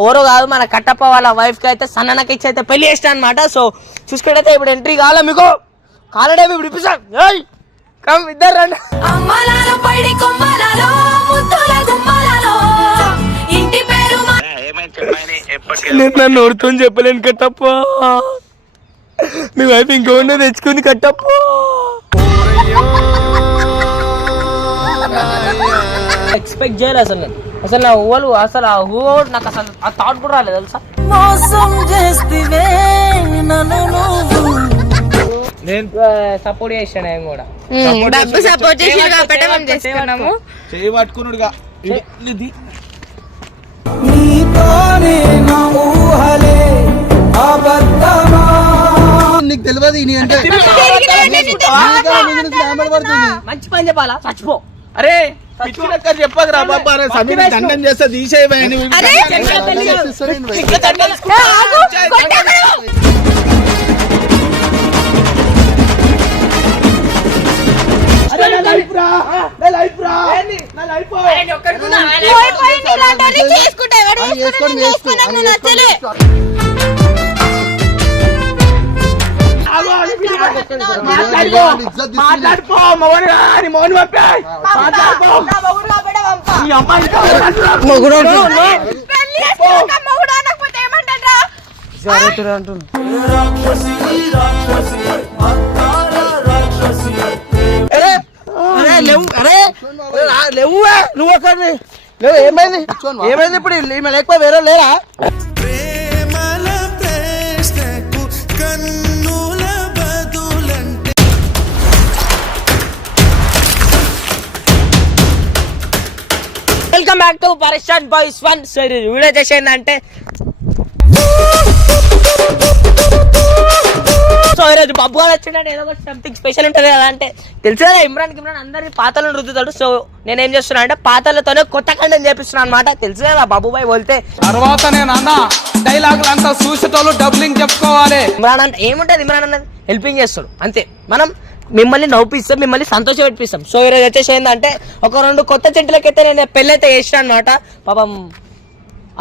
ఎవరో కాదు మన కట్టప్ప వాళ్ళ వైఫ్కి అయితే సన్ననకి ఇచ్చి అయితే పెళ్ళి చేసిన అనమాట సో చూసుకుంటే ఇప్పుడు ఎంట్రీ కావాలా మీకు? కాలడే ఇప్పుడు ఇప్పిస్తాం ఏయ్ కమ్ ఇద్దరు రండి. నేను నన్ను చెప్పలేను కట్టప్ప. మీ వైఫ్ ఇంకోండి తెచ్చుకుంది కట్టప్ప. ఎక్స్పెక్ట్ చేయలేదు అసలు నేను. అసలు నా ఊహలు అసలు ఆ ఊహ నాకు అసలు ఆ థాట్ కూడా రాలేదు తెలుసా మోసం నేను సపోర్ట్ చేశాను నేను కూడా డబ్బు సపోర్ట్ చేసి కాబట్టి మేము చేసుకున్నాము చేయి పట్టుకున్నాడుగా ఇది నీతోనే నా ఊహలే అబద్ధమా నీకు తెలియదు నీ అంటే మంచి పని చెప్పాలా చచ్చిపో అరే పిచ్చి లెక్క చెప్పకరా బాబా అరే సమీర్ దండం చేస్తే తీసేయమని పోయి పోయి నీలాంటి వాళ్ళని చేసుకుంటా ఎవడు చేసుకున్నా నేను నచ్చలే. మోహన్ మోహన్ పంపాయి అమ్మాయి లేవు అరే లేవువే నువ్వు లేవు ఏమైంది? ఏమైంది ఇప్పుడు? ఈమె లేకపోతే వేరే లేరా? Welcome back to Pareshan boys one so ఇది వీడియో చేసేందంటే సో ఈరోజు బబ్బు గారు వచ్చిందంటే ఏదో ఒకటి సంథింగ్ స్పెషల్ ఉంటుంది కదా అంటే తెలుసు కదా ఇమ్రాన్ ఇమ్రాన్ అందరినీ పాతలను రుద్దుతాడు. సో నేను ఏం చేస్తున్నా అంటే పాతలతోనే కొత్త కండని చేపిస్తున్నాను అనమాట తెలుసు కదా బాబుబాయ్ వెళ్తే తర్వాత నేను అన్న డైలాగులు అంతా చూసేటోళ్ళు డబ్లింగ్ చెప్పుకోవాలి. ఇమ్రాన్ అంటే ఏముంటుంది ఇమ్రాన్ అన్నది? హెల్పింగ్ చేస్తాడు. అంతే. మనం మిమ్మల్ని నవ్విస్తాం మిమ్మల్ని సంతోష పెట్టిస్తాం సో ఈరోజు వచ్చేసి ఏంటంటే ఒక రెండు కొత్త చెంట్లకైతే నేను పెళ్ళి అయితే చేసిన అనమాట పాపం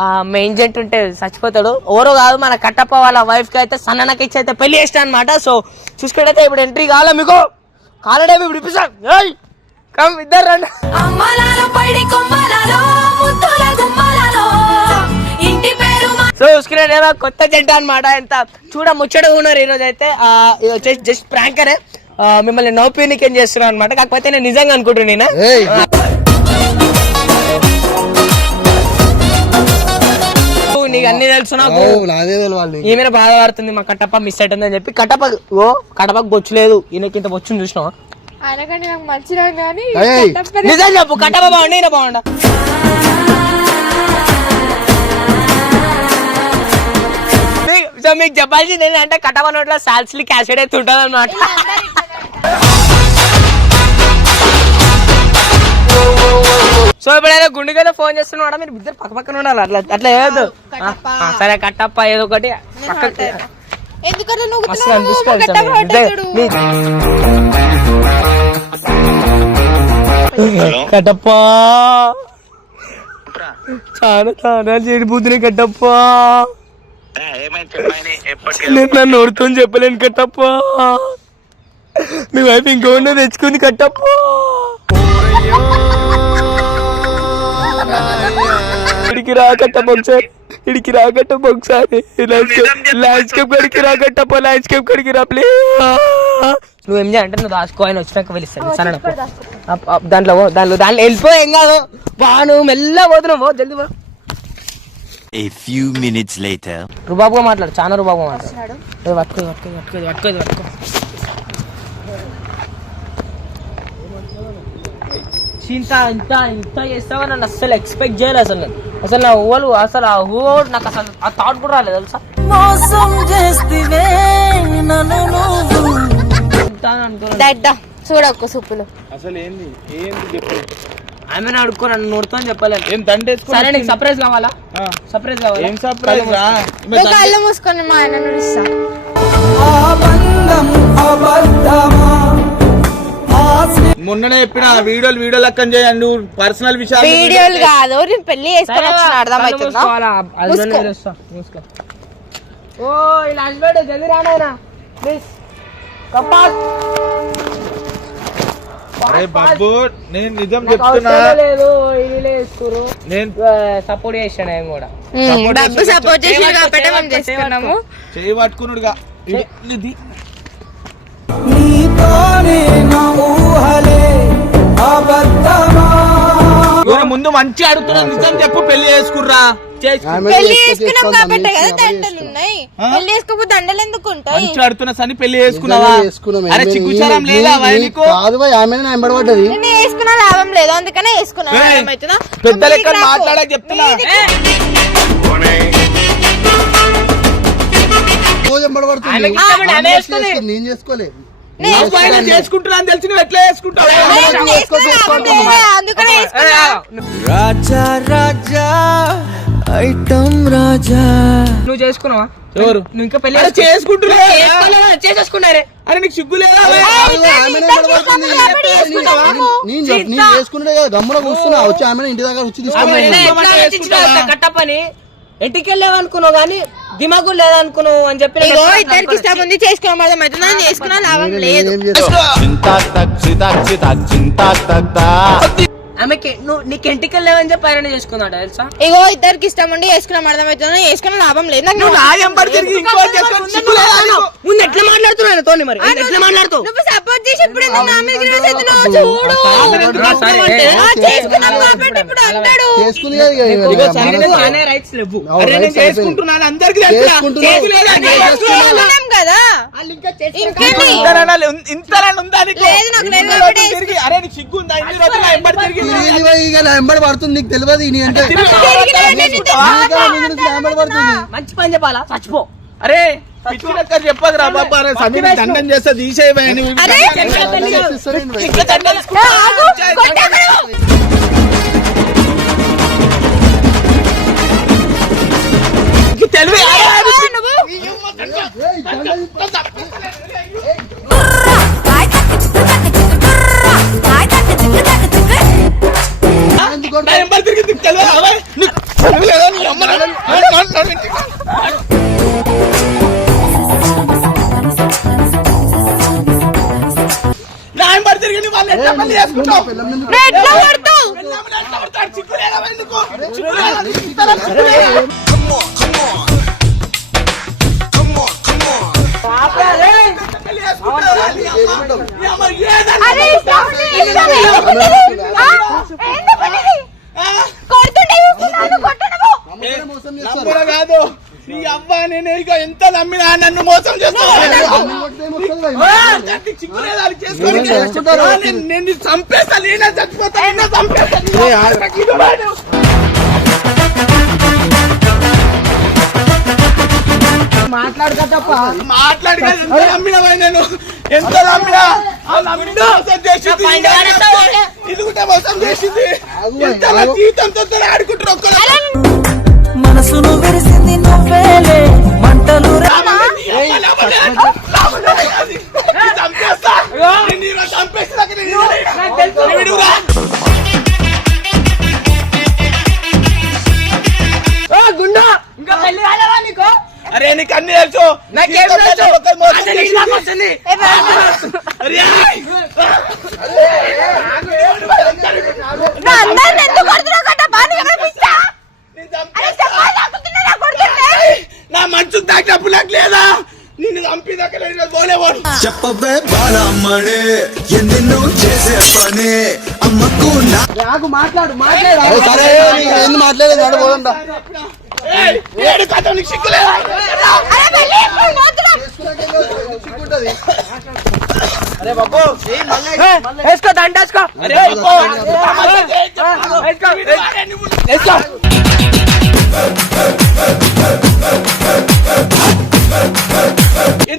ఆ మెయిన్ జెంట్ ఉంటే చచ్చిపోతాడు. ఎవరో కాదు మన కట్టప్ప వాళ్ళ వైఫ్కి అయితే సన్ననకి ఇచ్చి అయితే పెళ్ళి చేసిన అనమాట సో చూసుకుంటే ఇప్పుడు ఎంట్రీ కావాలా మీకు? కాలడే ఇప్పుడు ఇప్పిస్తాం కమ్ ఇద్దరు రండి. సో చూసుకునేదేమో కొత్త జంట అనమాట ఎంత చూడ ముచ్చట ఉన్నారు ఈరోజు అయితే ఇది వచ్చేసి జస్ట్ ప్రాంకరే మిమ్మల్ని నవ్వుపీనికి ఏం చేస్తున్నాను అనమాట కాకపోతే నేను నిజంగా అనుకుంటున్నాను నేను? ఓ, నీకు అన్ని తెలుసు నాకు. నాదే తెలియాలి ఈమె బాధపడుతుంది మా కట్టప్ప మిస్ అవుతుందని చెప్పి. కట్టప్ప ఓ కట్టప్పకు బొచ్చు లేదు. ఈయనకి ఇంత బొచ్చుని చూసినావా? ఆయనకంటే నాకు కానీ నిజం చెప్పు కట్టప్ప బాగుండి ఈయన బాగుండా? సో మీకు చెప్పాల్సింది ఏంటంటే కట్టప్ప నోట్లో సాల్సిలిక్ యాసిడ్ అయితే ఉంటుంది అనమాట సో ఇప్పుడు ఏదో గుండెగా ఫోన్ చేస్తున్నాడు మీరు ఇద్దరు పక్క పక్కన ఉండాలి. అట్లా అట్లా ఏదో సరే కట్టప్ప ఏదో ఒకటి. ఎందుకంటే అనిపిస్తుంది కట్టప్ప కట్టప్ప. చాలా చాలా చెడిపోతున్నాయి కట్టప్ప. నేను నన్ను నోడుతో చెప్పలేను కట్టప్ప. మీ వైఫ్ ఇంకోండి తెచ్చుకుంది కట్టప్ప. ఇడికి రా కట్టప్ప ఒకసారి ఇడికి రా కట్టప్ప ఒకసారి ల్యాండ్స్కేప్ కడికి రా కట్టప్ప ల్యాండ్స్కేప్ కడికి రా ప్లే నువ్వు ఏం చేయాలంటే నువ్వు దాచుకో ఆయన వచ్చినాక పిలుస్తాను సరే దాంట్లో పో, దాంట్లో దాంట్లో వెళ్ళిపో ఏం కాదు. బా నువ్వు మెల్ల పోతున్నావు పో, జల్దీ పో. A few minutes later. రుబాబుగా మాట్లాడు చాలా రుబాబుగా మాట్లాడు. ఏ, పట్టుకో ఇది పట్టుకో ఇది పట్టుకో. పట్టుకో ఇంత ఇంత ఇంత చేస్తావని నన్ను అస్సలు ఎక్స్పెక్ట్ చేయలేదు అసలు నేను. అసలు నా ఊహలు అసలు ఆ ఊహ నాకు అసలు ఆ థాట్ కూడా రాలేదు తెలుసా? మోసం. దడ్డా చూడొక్క సూపులు అసలు ఏంది? ఏంది చెప్పు? ఆమె అడుక్కో నన్ను నోడుతో అని చెప్పలేదు ఏం దండేసుకో సరే నీకు సర్ప్రైజ్ కావాలా? సర్ప్రైజ్ కావాలా? ఏం సర్ప్రైజ్ రా? నువ్వు కళ్ళు మూసుకొని మా ఆయన బంధం అబద్ధమా? మొన్ననే చెప్పిన వీడియోలు వీడియో లెక్కన చేయండి పర్సనల్ విషయాలు వీడియోలు కాదు నేను పెళ్ళి చేసుకొని వచ్చిన అర్థమవుతుందా ఓ ఇలా హస్బెండ్ జల్దీ రానాయనా? ప్లీజ్ కపాస్. అరే బాబు నేను నిజం చెప్తున్నా. లేదు నేను సపోర్ట్ కూడా. ఉమ్, డబ్బు సపోర్ట్ చేసి కాబట్టి మేము చేసుకున్నాము. చేయి పట్టుకున్నాడుగా ఇది- ముందు మంచి అడుగుతున్నా నిజం చెప్పు పెళ్ళి చేసుకుర్రా. పెళ్ళి చేసుకున్నాం కాబట్టి కదా దండలు ఉన్నాయి. పెళ్ళి చేసుకోకపోతే దండలు ఎందుకు ఉంటాయి? మంచి అడుగుతున్నా సని పెళ్ళి చేసుకున్నావా? అరే చిక్కుచారం లేదా నీకు కాదు భయ్ ఆమె ఎంబడబడ్డది నేను వేసుకున్న లాభం లేదు అందుకనే వేసుకున్నా. పెద్ద రాకు. మాట్లాడక చెప్తున్నా. నేను చేసుకోలేదు నువ్వు ఆయన చేసుకుంటున్నా అని తెలిసి నువ్వు ఎట్లా చేసుకుంటావు? రాజా రాజా ఐటమ్ రాజా. నువ్వు చేసుకున్నావా? ఎవరు? నువ్వు ఇంకా పెళ్ళి చేసుకుంటున్నా? చేసేసుకున్నారే? అరే నీకు సిగ్గు లేదా? ఏయ్, ఆమె ఇద్దరు చేసుకున్నాం కాబట్టి చేసుకున్నాము. నేను గమ్మున కూర్చున్నా వచ్చి ఆమె ఇంటి దగ్గర వచ్చి ఆలోచించినావు కట్టప్పని ఇంటికి వెళ్ళావనుకున్నావు కానీ దిమాగు లేదనుకున్నావు అని చెప్పి ఇగో ఇద్దరికి ఇష్టం ఉంది చేసుకున్నాం అర్థమవుతుందా నేను చేసుకున్న లాభం లేదు. ఆమెకి నువ్వు నీకు ఇంటికి వెళ్ళావని చెప్పి ఆయన చేసుకున్నాడు తెలుసా? ఇగో ఇద్దరికి ఇష్టం ఉండి వేసుకున్నాం అర్థమవుతుందా? చేసుకున్న లాభం లేదు నాకు నువ్వు చేసుకొని సిగ్గు లేదా నీకు? ముందు ఎట్లా మాట్లాడుతున్నాను తోని మరి? ఎట్లా మాట్లాడుతావు? నువ్వు సపోర్ట్ చేసి ఇప్పుడు ఎందుకు నా మీద గిన్నె చేస్తున్నావు? చూడు. ఆ, సరే, ఏ, ఆ, చేసుకున్నాం కాబట్టి ఇప్పుడు అంటాడు. చేసుకుంది కదా ఇక ఇక ఇగో ఇక సరే, మనకు- నానే రైట్స్ లేవు. అవును, అరే నేను రైట్స్ అయిపోయింది. చేసుకుంటున్నాను అందరికి తెలుసురా. చేసుకుంటున్నావు. నేను చేసుకున్నాను. చేసుకున్నాం కదా? ఇంకేంటి? ఉందా నీకు? లేదు, నాకు లేదు ఇన్ని కాబట్టి రోజులు తిరిగి అరే నీకు సిగ్గు ఉందా ఇన్ని రోజులు నా ఎంబడి తిరిగి ఎంబడి పడుతుంది నీకు తెలియదు నీ అంటే. ఎంబడి పడుతుంది మంచి పని చెప్పాలా? చచ్చిపో. అరే చెప్పదు రా బాబా సమీర్ దండం చేస్తే తీసేయమని తెలివి? నా తిరిగి తెలివి లేదా? నీ అమ్మ నా తిరిగి ఎట్లా పెళ్ళి చేసుకుంటావు? ఎట్లా లేదా ఎందుకు? లేదా? లేదా? అరే ఇష్టం ఉంది, ఇష్టం ఉంది. ఆ, ఏంటి పనిది? ఆ? కొడుతుంటే చూస్తున్నాను, కొట్టు నువ్వు. మోసం చేస్తారు నమ్మడం కాదు నీ అవ్వ నేను ఇక ఎంత నమ్మినా నన్ను మోసం? ఆ, నేను- నేను నిన్ను చంపేస్తా నేనే చచ్చిపోతా నిన్నే చంపేస్తా ఏ, ఆ- ఇది వాడు. మాట్లాడకట్టప్ప మాట్లాడి కాదు, ఎంత నమ్మినవా నేను? ఎంత నమ్మినా? ఆ నమ్మిన మోసం చేసింది? జీవితంతో ఆడుకుంటారు ఒక్కరు మనసును విరిసింది నువ్వేలే. అరే నీకు అన్ని తెలుసు. నాకేం తెలుసు? అరే నా అందరిని ఎందుకు కొడుతున్నావు కట్టప్పా? నీకు ఏమైనా పిచ్చా? నేను అరే చంపేస్తా. చెప్పాలి తాకుతున్నా, నా కొడుతుంటే. నా మనసు తాకినప్పుడు నాకు లేదా నిన్ను చంపిదాకా నేను పోలేవాడు చెప్పవే బాలమ్మడే ఎన్నెన్నో చేసే పనే? అమ్మకు నాకు మాట్లాడు మాట్లాడు. సరే నీకు ఎందుకు మాట్లాడలేదు నడు పోదండా ఏయ్, ఏడు కథ నీకు సిగ్గులేదా అరే పెళ్ళి చేసుకుని పోతున్నాం. అరే బాబు వేసుకో దండ వేసుకో. అరే బాబు వేసుకో.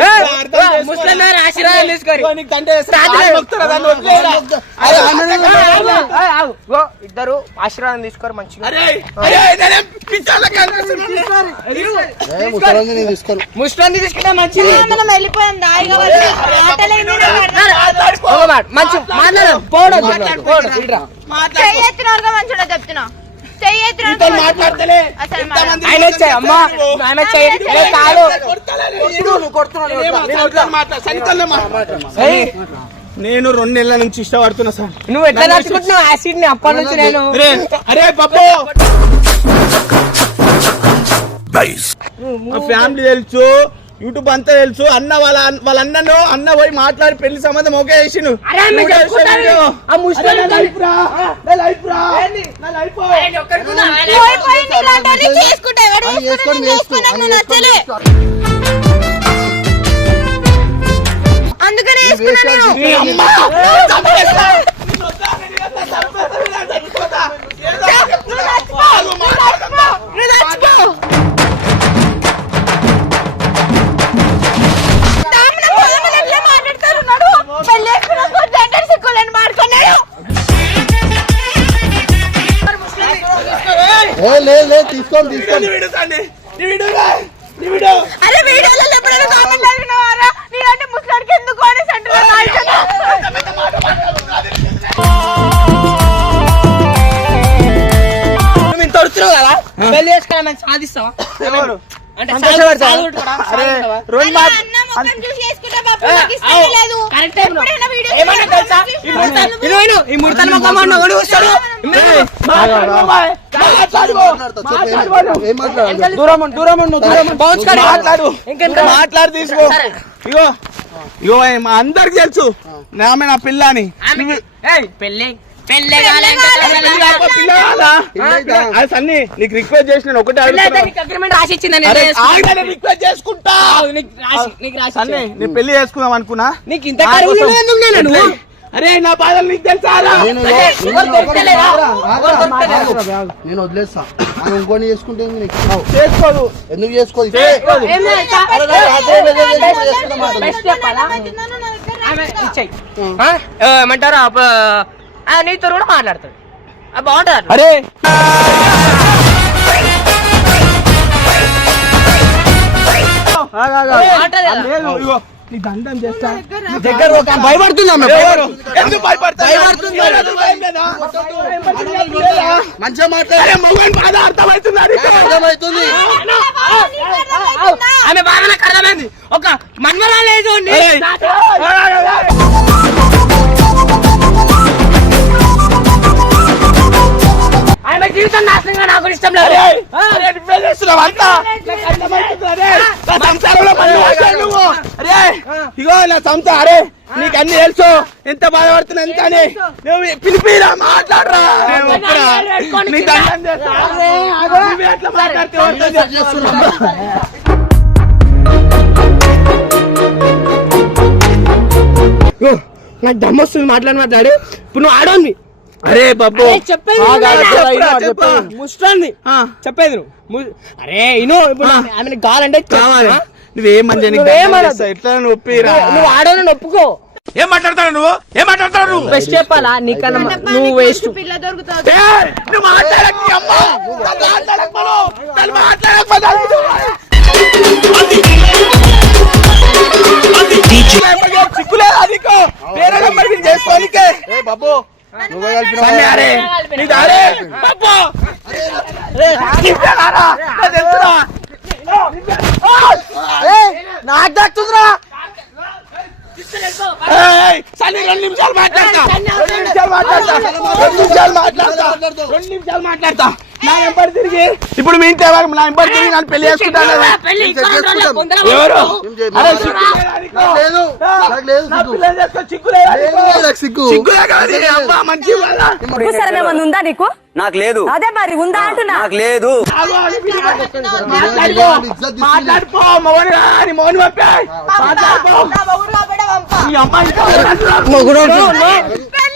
ఏ, ఆగు, ఏ, ఆగు. ఇగో, ఇద్దరు ఆశీర్వాదం తీసుకోరు మంచిగా ముస్లిం తీసుకుంటే మంచిది మంచి మాట్లాడు పోడు పోడు ఇట్రా చెయ్యి ఎత్తిన వరకు మంచిగా చెప్తున్నా మాట్లాడతలే. ఆయన వచ్చాయి అమ్మా ఆయన వచ్చాయి కాదు. నేను రెండు నెలల నుంచి ఇష్టపడుతున్నా సార్. నువ్వు ఎట్లా నచ్చుకుంటున్నావు యాసిడ్ని అప్పటి నుంచి నేను అరే పప్పు మా ఫ్యామిలీ తెలుసు. యూట్యూబ్ అంతా తెలుసు అన్న వాళ్ళ వాళ్ళ అన్నను అన్న పోయి మాట్లాడి పెళ్ళి సంబంధం ఓకే చేసిండు ఆమె లేదు లేదు తీసుకోండి తీసుకోండి. అరే వీడియోలో ఎప్పుడైనా కామెంట్ అడిగినవారా నీలాంటి ముసలాడికి ఎందుకు అని సెంటర్ నువ్వు ఇంత వడుతున్నావు కదా పెళ్ళి చేసుకోవాలని సాధిస్తావా ఎవరు? అంటే సంతోషపడతావా? సాధిస్తావా? అరే, సాధిస్తావా? రోజు మా- అన్న ముఖం చూసి చేసుకుంటే బాబు ఏ, నాకు ఇష్టం అవు, లేదు కరెక్ట్ టైంలో. ఎప్పుడైనా వీడియో ఏమన్నా తెలుసా ఈ ముడతలు ఇను, ఇను, ఈ ముడతలు మొఖం అన్న ఎవడు చూస్తాడు? ఏయ్, మాట్లాడు, బాబాయ్. మాట్లాడు. మాట్లాడు తీసుకో. ఇగో ఇగో మా అందరికి తెలుసు. నామే నా పిల్ల అని ఆమె- ఏయ్, పెళ్ళి సన్ని నీకు రిక్వెస్ట్ చేసి నేను ఒకటే రిక్వెస్ట్ చేసుకుంటా. ఆగు, నీకు రాసి నీకు రాసి సన్ని ఇచ్చింది. నీ పెళ్ళి చేసుకుందాం అనుకున్నా. నీకు ఇంత అరే నా బాధలు నీకు తెలుసా? నేను వదిలేస్తా ఆమె ఇంకోని చేసుకుంటే. చేసుకోదు ఎందుకు చేసుకోదు ఏమంటారు నీతో కూడా మాట్లాడతాడు అట్లా. అరే. లేదు ఇగో నీ దండం చేస్తా. దగ్గర ఒక? ఎందుకు? భయపడుతుంది. లేదా? మంచిగా మాట్లాడే. అరే మగవాని బాధ అర్థమవుతుందా నీకు? అర్థమవుతుంది? ఆమె బాగా నాకు అర్థమైంది. ఒక మన్మరాలేదు చేస్తున్నావు అంతా. నా సంసారంలో నువ్వు. అరే, ఇగో నా సంత అరే నీకు అన్ని తెలుసు. ఎంత బాధపడుతున్నా ఎంత అని నువ్వు పిలిపిరా మాట్లాడరా. నాకు మాట్లాడి మాట్లాడి ఇప్పుడు నువ్వు ఆడోంది అరే బాబు చెప్పేది ఆ. చెప్పేది నువ్వు అరే ఇను ఇప్పుడు. ఆమె కావాలంటే. కావాలి? నువ్వేం మంచి. ఎట్లా నువ్వు ఒప్పిరా నువ్వు- ఆడోని ఒప్పుకో ఏం మాట్లాడతావు నువ్వు ఏం మాట్లాడతావు నువ్వు బెస్ట్ చెప్పాలా నీకన్నా నువ్వు వేస్ట్ పిల్ల నువ్వు మాట్లాడకు అమ్మ. తను? వేరే నెంబర్ పిన్ చేసుకోనీకే. ఏ బాబు నాకు దక్కుతుందిరా. రెండు నిమిషాలు మాట్లాడతా మాట్లాడతా. రెండు నిమిషాలు మాట్లాడతా. రెండు నిమిషాలు మాట్లాడతా. నా నెంబర్ తిరిగి ఇప్పుడు మీ ఇంటి నా తిరిగి నన్ను పెళ్ళి చేసుకుంటాను. ఎవరు? అరే సిగ్గు లేదా సిగ్గు. సిగ్గు. ఉందా నీకు? నాకు లేదు. అదే మరి ఉందా అంటున్నా? నాకు లేదు. తీస్తుంది.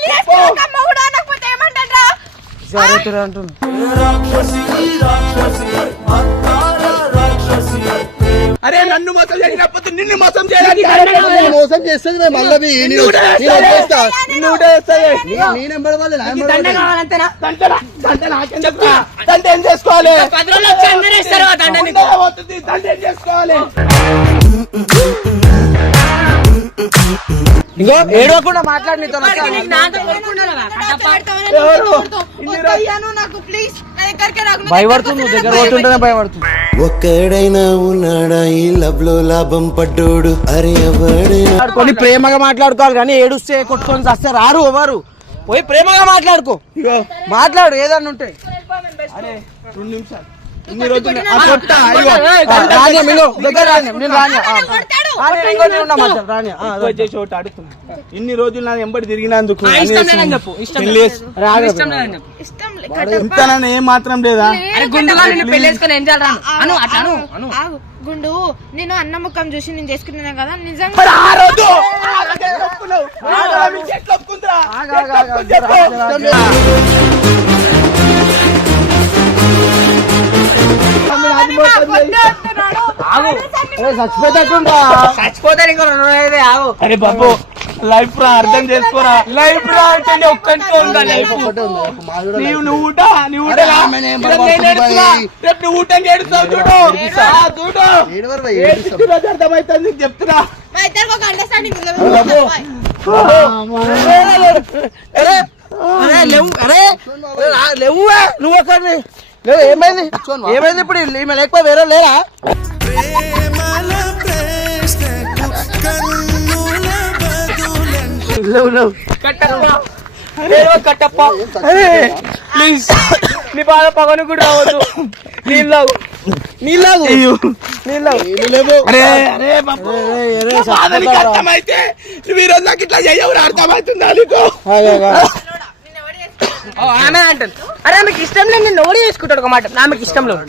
పెళ్ళి చేసుకున్నాక మొగుడు అనకపోతే ఏమంటారా అరే నన్ను మోసం చేయకపోతే నిన్ను మోసం చేయడానికి మోసం చేస్తుంది రే మల్లవి నేను. నిన్ను. నీ- నెంబర్ వాళ్ళే, నా నెంబర్ దండ వాళ్ళే. కావాలంతేనా దండ నా- దండ నాకేం చెప్తా. దండ ఏం చేసుకోవాలి? పది రోజులు వచ్చి అందరూ ఇస్తారు దండ ఏం చేసుకోవాలి? ఇగో ఏడవకుండా మాట్లాడి నీతో భయపడుతుంది నువ్వు దగ్గర పోతుంటేనే భయపడుతుంది ఒక్కడైనా ఉన్నాడా? ఈ లవ్లో లాభం పడ్డోడు. అరే ఎవడైనా కొన్ని ప్రేమగా మాట్లాడుకోవాలి కానీ ఏడుస్తే కొట్టుకొని వస్తే రారు ఎవరు? పోయి ప్రేమగా మాట్లాడుకో. మాట్లాడు ఏదన్నా ఉంటే. రెండు నిమిషాలు. ఇన్ని రోజులు ఆ కొట్ట, దగ్గర నేను ఇన్ని రోజులు నా ఎంబడి తిరిగినందుకు ఆ, ఇష్టం లేదని చెప్పు ఇష్టం పెళ్ళి చేసి- అరే, ఆగు, ఇష్టం లేదని చెప్పు ఇష్టం లే ఇంత నన్ను ఏం మాత్రం లేదా గుండు నేను అన్న ముఖం చూసి నేను చేసుకున్నాను కదా నిజంగా మరి ఆ రోజు చచ్చిపోతుంటా చచ్చిపోతే ఇంకో రెండు రోజులు అయితే ఆగు. అరే బాబు లైఫ్ రా అర్థం చేసుకోరా? లైఫ్ రా అంటే నీ ఒక్కడికే ఉందా లైఫ్? నీవు నువ్వు ఊట నీ ఊట? రేపు నువ్వు ఊటంగా ఏడుస్తావు చూడు. ఆ, చూడు. అర్థమవుతుంది చెప్తున్నా. మా ఇద్దరికి ఒక అండర్స్టాండింగ్ అరే అరే లేవు అరే. లేవు నువ్వు ఒకరిని లేవు ఏమైంది? ఏమైంది ఇప్పుడు? ఈమె లేకపోతే వేరే లేరా? ప్రేమల ప్రశ్నకు కన్నుల బదులంటే లేవు లేవు కట్టప్ప. ఏడవ కట్టప్ప ప్లీజ్. నీ బాధ పగను కూడా రావద్దు. నీళ్ళాగు నీళ్ళాగు నీళ్ళాగు అర్థమైతే రోజు నాకు ఇట్లా చెయ్యవు అర్థమవుతుందా నీకు? ఆమె అంటుంది. అరే ఆమెకి ఇష్టం లేదు నేను ఓడి చేసుకుంటాడు ఒక మాట? ఆమెకి ఇష్టం లేదు.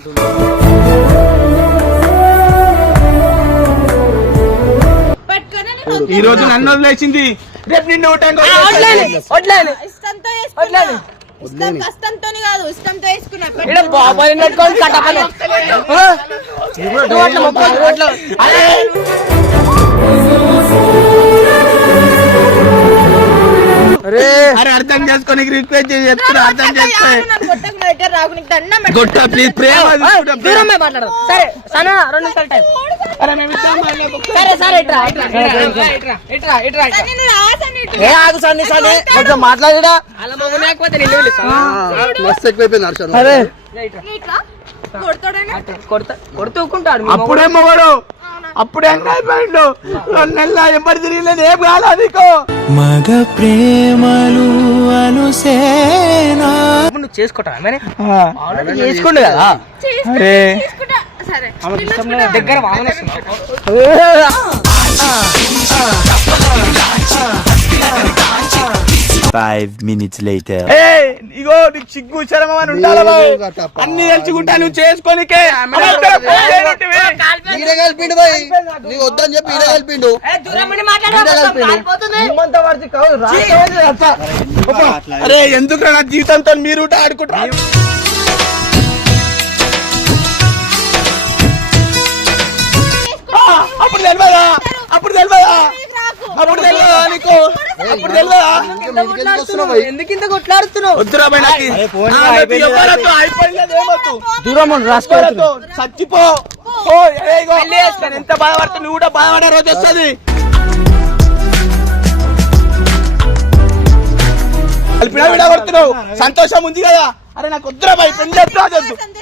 ఈ రోజు నన్ను వదిలేసింది. రేపు నిన్ను ఊటంగా వడ్లేని వడ్లేని ఇష్టంతో వడ్లేని వేసుకున్నా ఇష్టం కష్టంతో కాదు ఇష్టంతో వేసుకున్నా బాబాయ్ పెట్టుకొని అరే. అరే అరే అర్థం చేసుకొని రిక్వెస్ట్ చేసి చెప్తున్నా అర్థం చేసుకో. గొట్ట ప్లీజ్ ప్రేమ తీసుకుంటా, ప్రేమ. దూరం పోయి మాట్లాడదాం సరే సనా రెండు నిమిషాలు టైం. ఇట్రా ఇట్రా ఇట్రా. ఏ ఆగు సన్ని సన్ని. కొంచెం మాట్లాడిరా అలా మొగ్గు లేకపోతే నిన్ను పిలుస్తా మస్తు ఎక్కువైపోయింది హర్ష అరే. ఇట్లా కొడతాడని? కొడతా కొడుతూ ఊరుకుంటాడు మీ అప్పుడే ఎంత అయిపోయిండు రెండు నెలల ఎంబడి తిరిగిలేదు ఏం కాలా నీకు? మగ ప్రేమలు మొగుడు నువ్వు ఆల్రెడీ చేసుకుండు కదా. అరే. సరే దగ్గర వాహనం Five minutes later. ఏయ్, ఇగో నీకు సిగ్గు శరమ అని ఉండాలి బాయ్. అన్ని తెలుసుకుంటా నువ్వు చేసుకోనికే. అనంతరం ఫోన్ చేయనట్టువి. ఈడ కలిపిండు బాయ్ నీకు. వద్దని చెప్పి ఈడ కలిపిండు. అరే ఎందుకు నా జీవితంతో మీరు ఆడుకుంటారు దూరం చచ్చిపో. ఎంత నువ్వు కూడా బాధపడే రోజు వస్తుంది. కలిపినా విడగొడుతున్నావు. సంతోషం ఉంది కదా. అరే నాకు వద్దురా బాయ్ పెళ్ళి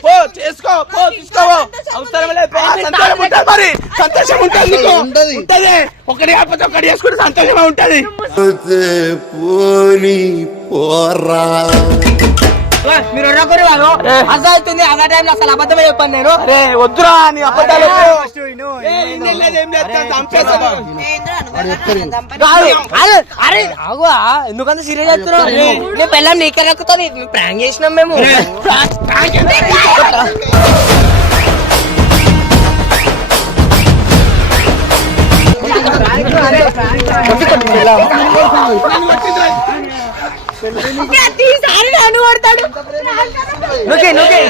పో చేసుకో పో తీసుకోవో అవసరం లేదు పో, సంతోషం ఉంటుంది మరి. సంతోషం ఉంటుంది నీకు. ఉంటది. ఉంటది. ఒకటి కాకపోతే ఒకటి చేసుకుంటే సంతోషమే ఉంటది. పోని పోరా. మీరు ఒకరు వాళ్ళు అసలు అవుతుంది అదే టైంలో అసలు అబద్ధమే చెప్పాను నేను అరే వద్దురా నీ అబద్ధాలు అరే అరే ఆగు ఎందుకంత సీరియస్ చెప్తున్నావు నేను పెళ్ళం నీకే రక్కుతుంది ప్రాంక్ చేసినాం మేము ప్రతిసారి నన్ను కొడతాడు నువ్వు